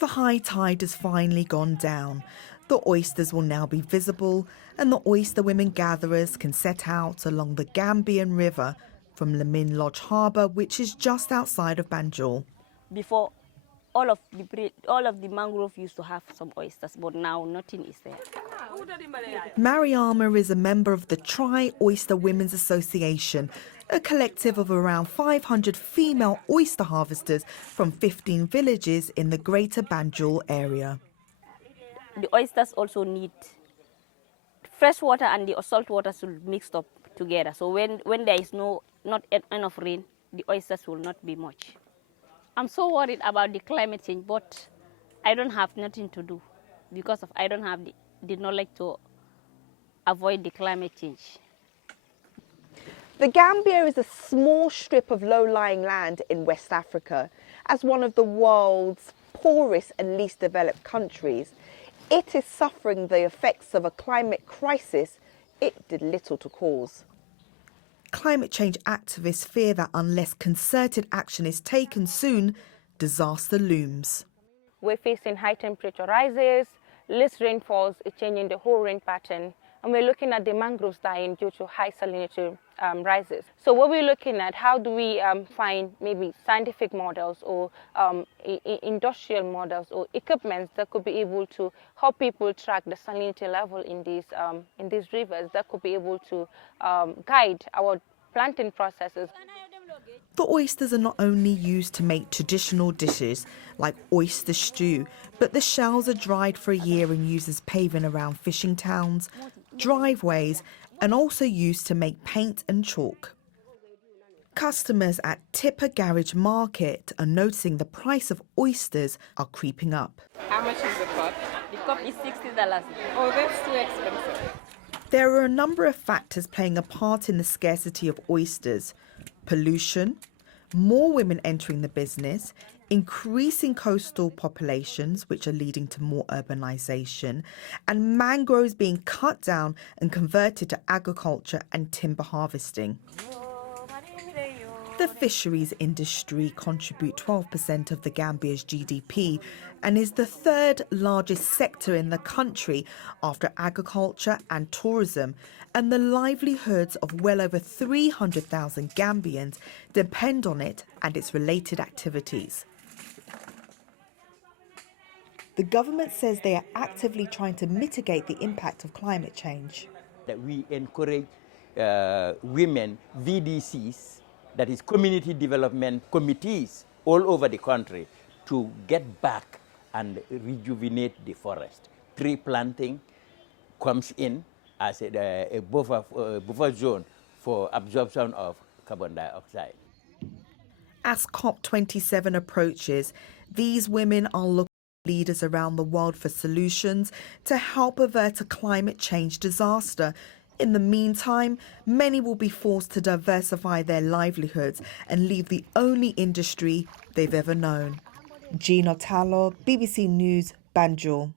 The high tide has finally gone down. The oysters will now be visible, and the oyster women gatherers can set out along the Gambian River from Lamin Lodge Harbour, which is just outside of Banjul. Before, all of the mangrove used to have some oysters, but now nothing is there. Mariama is a member of the Tri-Oyster Women's Association, a collective of around 500 female oyster harvesters from 15 villages in the greater Banjul area. The oysters also need fresh water and the salt water should mix up together. So when there is not enough rain, the oysters will not be much. I'm so worried about the climate change, but I don't have nothing to do because I don't have the knowledge to avoid the climate change. The Gambia is a small strip of low-lying land in West Africa. As one of the world's poorest and least developed countries, it is suffering the effects of a climate crisis it did little to cause. Climate change activists fear that unless concerted action is taken soon, disaster looms. We're facing high temperature rises, less rainfalls, it's changing the whole rain pattern, and we're looking at the mangroves dying due to high salinity rises. So what we're looking at, how do we find maybe scientific models or industrial models or equipments that could be able to help people track the salinity level in these rivers, that could be able to guide our planting processes. The oysters are not only used to make traditional dishes like oyster stew, but the shells are dried for a year and used as paving around fishing towns, driveways, and also used to make paint and chalk. Customers at Tipper Garage Market are noticing the price of oysters are creeping up. How much is the cup? The cup is $60. Oh, that's too expensive. There are a number of factors playing a part in the scarcity of oysters: pollution, more women entering the business, increasing coastal populations, which are leading to more urbanization, and mangroves being cut down and converted to agriculture and timber harvesting. The fisheries industry contribute 12% of the Gambia's GDP and is the third largest sector in the country after agriculture and tourism, and the livelihoods of well over 300,000 Gambians depend on it and its related activities. The government says they are actively trying to mitigate the impact of climate change. That we encourage women VDCs, that is community development committees all over the country, to get back and rejuvenate the forest. Tree planting comes in as a buffer zone for absorption of carbon dioxide. As COP27 approaches, these women are looking at leaders around the world for solutions to help avert a climate change disaster. In the meantime, many will be forced to diversify their livelihoods and leave the only industry they've ever known. Otalor, BBC News, Banjul.